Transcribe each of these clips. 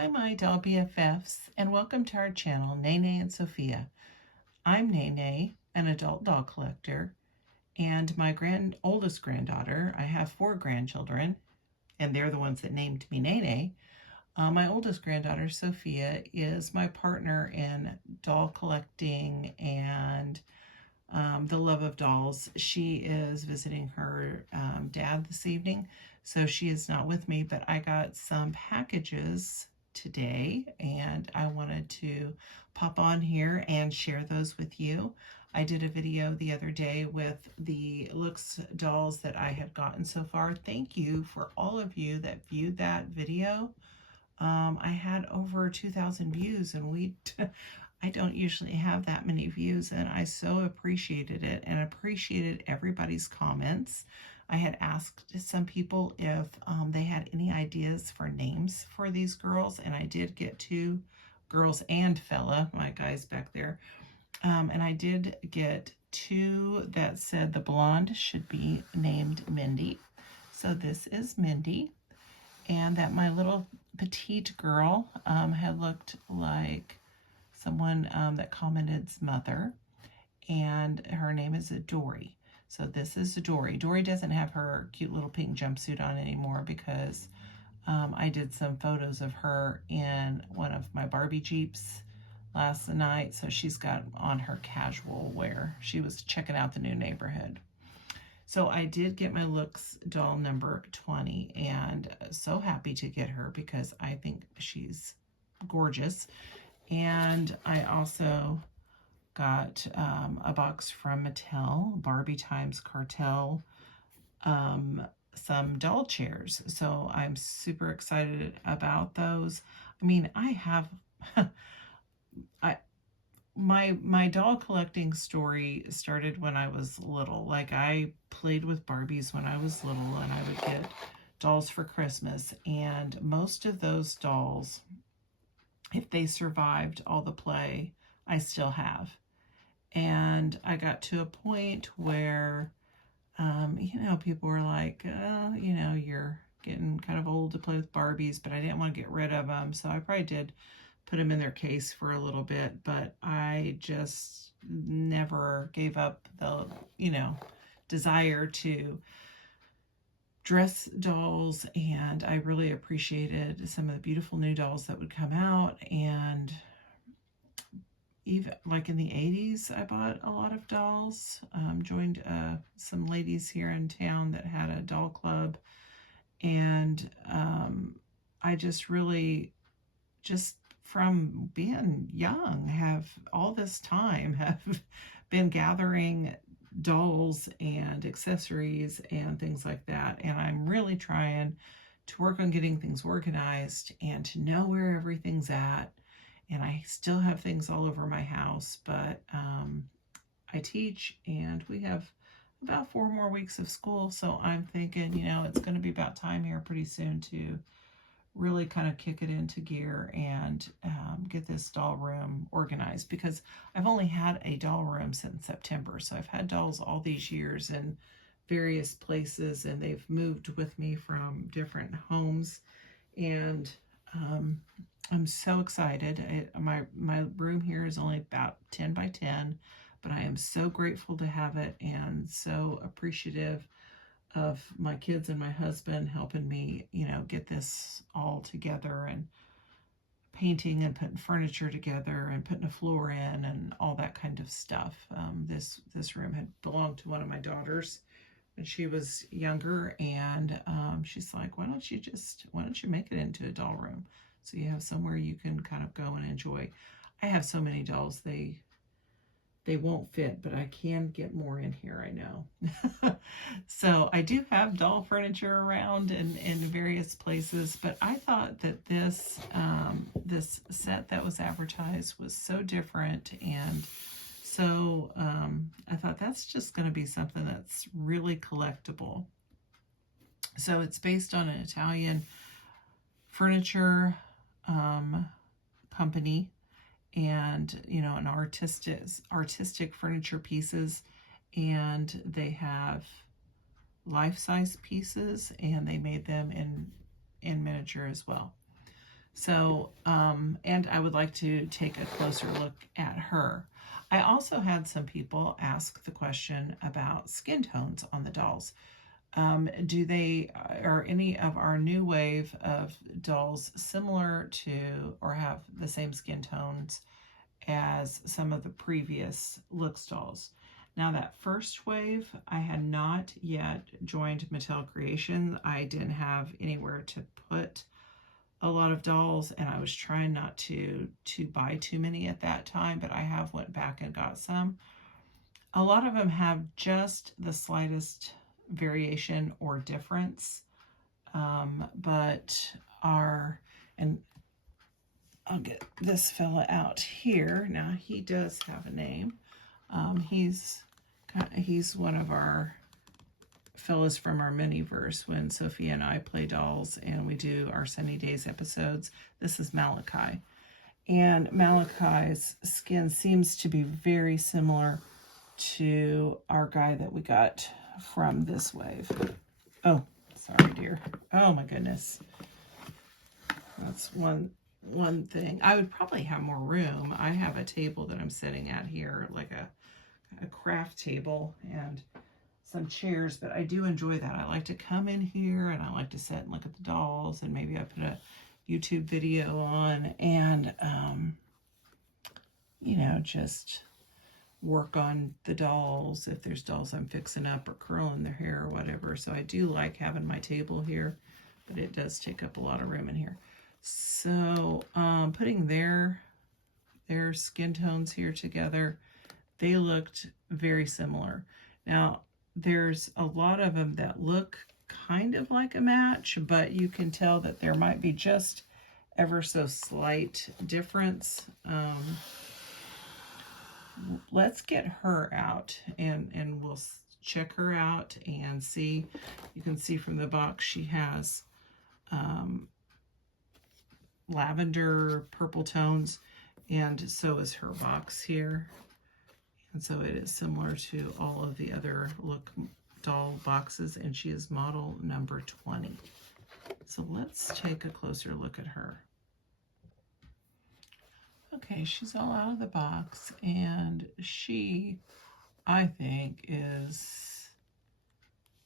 Hi, my doll BFFs, and welcome to our channel, Nene and Sophia. I'm Nene, an adult doll collector, and my oldest granddaughter, I have 4 grandchildren, and they're the ones that named me Nene. My oldest granddaughter, Sophia, is my partner in doll collecting and the love of dolls. She is visiting her dad this evening, so she is not with me, but I got some packages today and I wanted to pop on here and share those with you. I did a video the other day with the Looks dolls that I had gotten so far. Thank you for all of you that viewed that video. I had over 2,000 views, and I don't usually have that many views, and I so appreciated it and appreciated everybody's comments. I had asked some people if they had any ideas for names for these girls, and I did get 2 girls and fella, my guys back there, and I did get 2 that said the blonde should be named Mindy. So this is Mindy, and that my little petite girl had looked like someone that commented's mother, and her name is Dory. So this is Dory. Dory doesn't have her cute little pink jumpsuit on anymore because I did some photos of her in one of my Barbie Jeeps last night, so she's got on her casual wear. She was checking out the new neighborhood. So I did get my Looks doll number 20, and so happy to get her because I think she's gorgeous. And I also got a box from Mattel, Barbie times Cartel, some doll chairs. So I'm super excited about those. I mean, I have my doll collecting story started when I was little. Like, I played with Barbies when I was little, and I would get dolls for Christmas, and most of those dolls, if they survived all the play, I still have. And I got to a point where, people were like, you're getting kind of old to play with Barbies, but I didn't want to get rid of them. So I probably did put them in their case for a little bit, but I just never gave up the, desire to dress dolls, and I really appreciated some of the beautiful new dolls that would come out. And even like in the 80s, I bought a lot of dolls, joined some ladies here in town that had a doll club, and I just really, just from being young, have all this time have been gathering dolls and accessories and things like that, and I'm really trying to work on getting things organized and to know where everything's at. And I still have things all over my house, but I teach, and we have about 4 more weeks of school, so I'm thinking, it's going to be about time here pretty soon to really kind of kick it into gear and get this doll room organized, because I've only had a doll room since September. So I've had dolls all these years in various places, and they've moved with me from different homes, and I'm so excited. My room here is only about 10 by 10, but I am so grateful to have it, and so appreciative of my kids and my husband helping me, get this all together, and painting and putting furniture together and putting a floor in and all that kind of stuff. This room had belonged to one of my daughters when she was younger, and she's like, why don't you make it into a doll room so you have somewhere you can kind of go and enjoy. I have so many dolls, they won't fit, but I can get more in here, I know. So I do have doll furniture around in various places, but I thought that this set that was advertised was so different, and so I thought that's just going to be something that's really collectible. So it's based on an Italian furniture company, and an artistic furniture pieces, and they have life-size pieces, and they made them in miniature as well. So, and I would like to take a closer look at her. I also had some people ask the question about skin tones on the dolls. Do they, are any of our new wave of dolls similar to or have the same skin tones as some of the previous Looks dolls? Now, that first wave, I had not yet joined Mattel Creation. I didn't have anywhere to put a lot of dolls, and I was trying not to buy too many at that time, but I have went back and got some. A lot of them have just the slightest variation or difference, but are, and I'll get this fella out here. Now, he does have a name. He's one of our fellas from our miniverse when Sophia and I play dolls and we do our Sunny Days episodes. This is Malachi. And Malachi's skin seems to be very similar to our guy that we got from this wave. Oh, sorry, dear. Oh, my goodness. That's one thing. I would probably have more room. I have a table that I'm sitting at here, like a craft table, and some chairs, but I do enjoy that. I like to come in here and I like to sit and look at the dolls, and maybe I put a YouTube video on and, you know, just work on the dolls if there's dolls I'm fixing up or curling their hair or whatever. So I do like having my table here, but it does take up a lot of room in here. So putting their skin tones here together, they looked very similar. Now, there's a lot of them that look kind of like a match, but you can tell that there might be just ever so slight difference. Let's get her out and we'll check her out and see. You can see from the box she has lavender purple tones, and so is her box here. And so it is similar to all of the other Look doll boxes, and she is model number 20. So let's take a closer look at her. Okay, she's all out of the box, and she, I think, is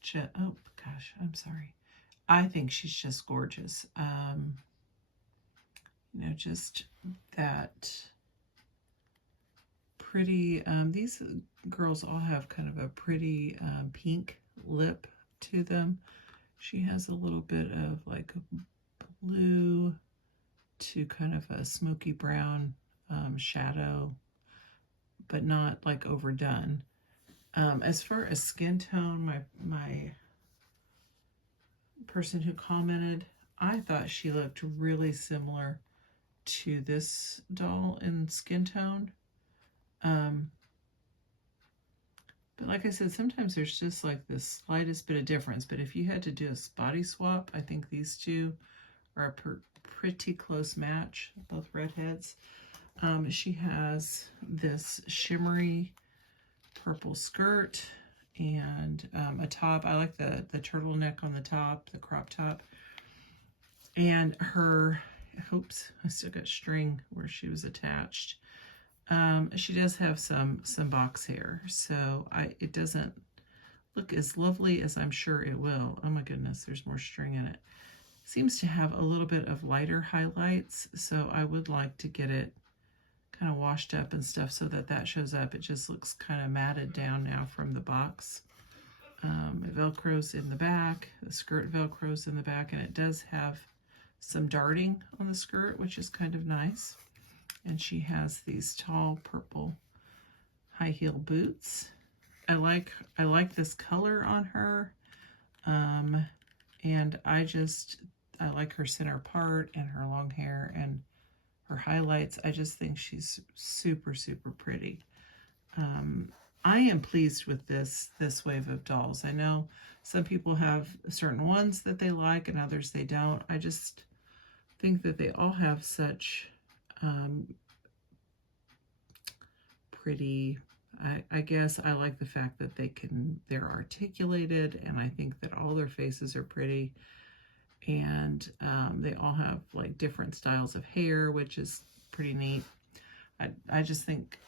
just, oh gosh, I'm sorry. I think she's just gorgeous. You know, just that pretty, these girls all have kind of a pretty pink lip to them. She has a little bit of like blue to kind of a smoky brown shadow, but not like overdone. As far as skin tone, my person who commented, I thought she looked really similar to this doll in skin tone. But like I said, sometimes there's just like the slightest bit of difference. But if you had to do a body swap, I think these two are a pretty close match, both redheads. She has this shimmery purple skirt and a top. I like the turtleneck on the top, the crop top. And her, oops, I still got string where she was attached. She does have some box hair, so it doesn't look as lovely as I'm sure it will. Oh my goodness, there's more string in it. Seems to have a little bit of lighter highlights, so I would like to get it kind of washed up and stuff so that shows up. It just looks kind of matted down now from the box. It velcros in the back, the skirt velcros in the back, and it does have some darting on the skirt, which is kind of nice. And she has these tall purple high heel boots. I like this color on her. And I like her center part and her long hair and her highlights. I just think she's super, super pretty. I am pleased with this wave of dolls. I know some people have certain ones that they like and others they don't. I just think that they all have such pretty, I guess I like the fact that they're articulated, and I think that all their faces are pretty. And they all have like different styles of hair, which is pretty neat. I just think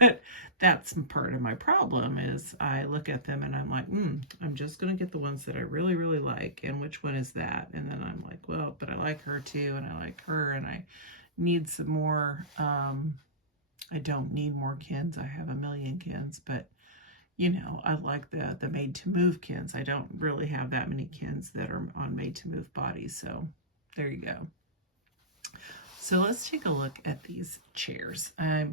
but that's part of my problem is I look at them and I'm like, I'm just going to get the ones that I really, really like. And which one is that? And then I'm like, well, but I like her too. And I like her and I need some more. I don't need more Kins. I have a million Kins, but you know, I like the made to move Kins. I don't really have that many Kins that are on made to move bodies. So there you go. So let's take a look at these chairs. I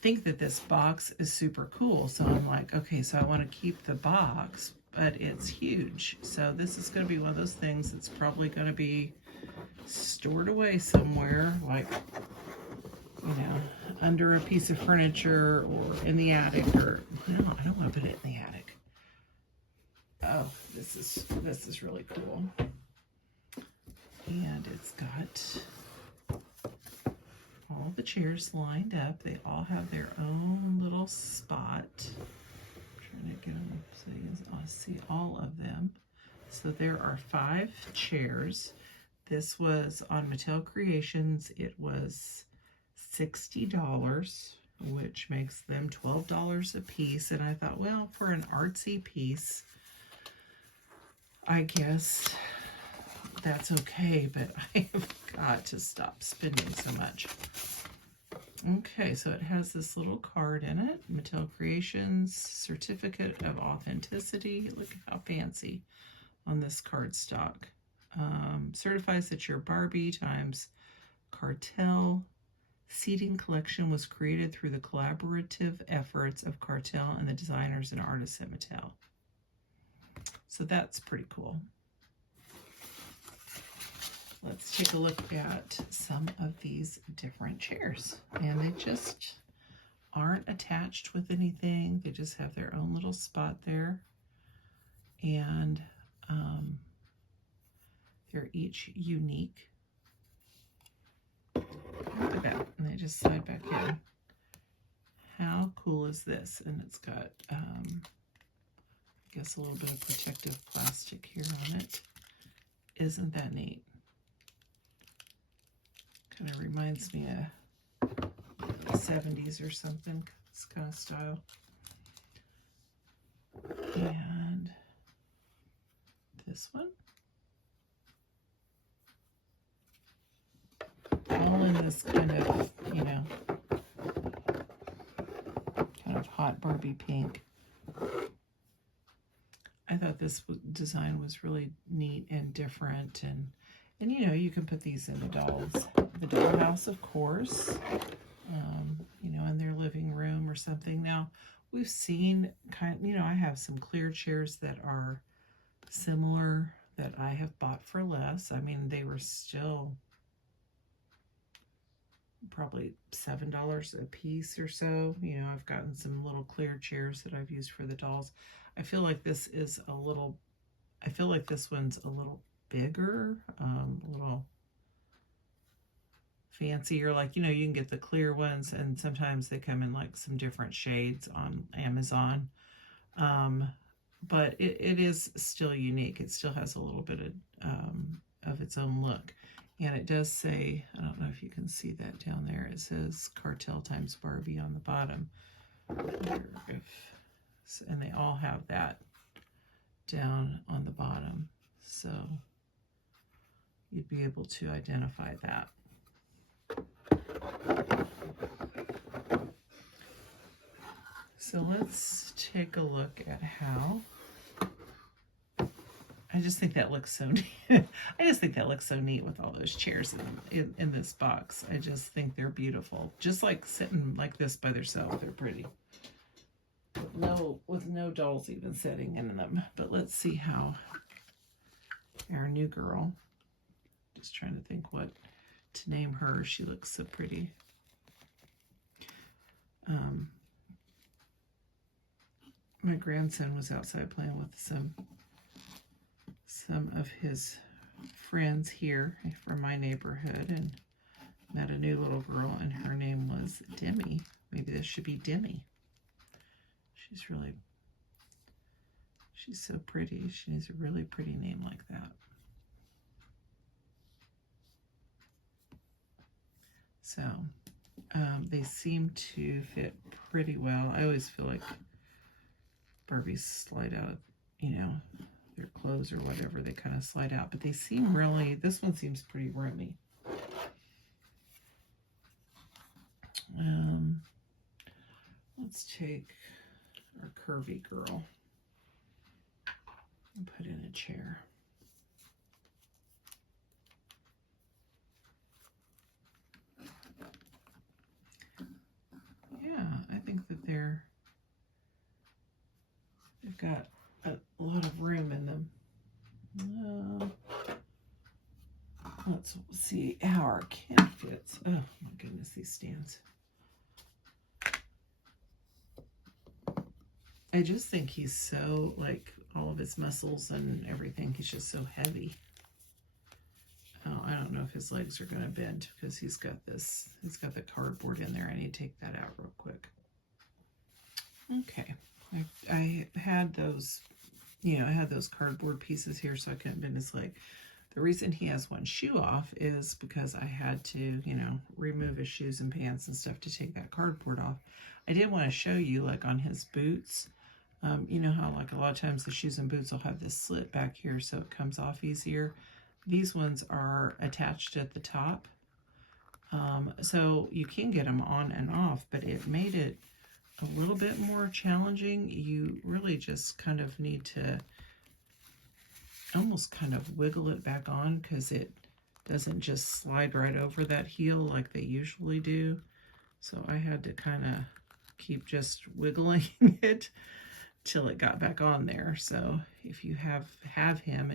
think that this box is super cool. So I'm like, okay, so I want to keep the box, but it's huge. So this is going to be one of those things that's probably going to be stored away somewhere, like, you know, under a piece of furniture or in the attic, or no, I don't want to put it in the attic. Oh, this is really cool. And it's got all the chairs lined up. They all have their own little spot. I'm trying to get them so you can see all of them. So there are 5 chairs. This was on Mattel Creations. It was $60, which makes them $12 a piece. And I thought, well, for an artsy piece, I guess that's okay, but I have got to stop spending so much. Okay, so it has this little card in it, Mattel Creations Certificate of Authenticity. Look how fancy on this cardstock. Certifies that your Barbie times Cartel seating collection was created through the collaborative efforts of Cartel and the designers and artists at Mattel. So that's pretty cool. Let's take a look at some of these different chairs. And they just aren't attached with anything. They just have their own little spot there. And they're each unique. Look at that. And they just slide back in. How cool is this? And it's got, I guess, a little bit of protective plastic here on it. Isn't that neat? Kind of reminds me of the 70s or something, this kind of style. And this one. All in this kind of, you know, kind of hot Barbie pink. I thought this design was really neat and different, and you know, you can put these in the dollhouse, of course, you know, in their living room or something. Now, we've seen you know, I have some clear chairs that are similar that I have bought for less. I mean, they were still probably $7 a piece or so. You know, I've gotten some little clear chairs that I've used for the dolls. I feel like this is I feel like this one's a little bigger, a little fancier. Like, you know, you can get the clear ones, and sometimes they come in like some different shades on Amazon. But it is still unique. It still has a little bit of its own look. And it does say, I don't know if you can see that down there, it says Cartel times Barbie on the bottom. And they all have that down on the bottom. So you'd be able to identify that. So let's take a look at how. I just think that looks so neat. I just think that looks so neat with all those chairs in this box. I just think they're beautiful. Just like sitting like this by themselves, they're pretty. With no dolls even sitting in them. But let's see how our new girl, just trying to think what to name her. She looks so pretty. My grandson was outside playing with some of his friends here from my neighborhood and met a new little girl, and her name was Demi. Maybe this should be Demi. She's so pretty. She needs a really pretty name like that. So they seem to fit pretty well. I always feel like Barbies slide out, you know, their clothes or whatever, they kind of slide out, but they seem really, this one seems pretty roomy. Let's take our curvy girl and put in a chair. Yeah, I think that they've got a lot of room in them. Let's see how our kid fits. Oh my goodness, these stands. I just think he's so, like, all of his muscles and everything, he's just so heavy. Oh, I don't know if his legs are going to bend because he's got the cardboard in there. I need to take that out real quick. Okay. I had those, you know, I had those cardboard pieces here so I couldn't bend his leg. The reason he has one shoe off is because I had to, you know, remove his shoes and pants and stuff to take that cardboard off. I did want to show you, like, on his boots. You know how, like, a lot of times the shoes and boots will have this slit back here so it comes off easier. These ones are attached at the top. So you can get them on and off, but it made it a little bit more challenging. You really just kind of need to almost kind of wiggle it back on because it doesn't just slide right over that heel like they usually do. So I had to kind of keep just wiggling it till it got back on there. So if you have him and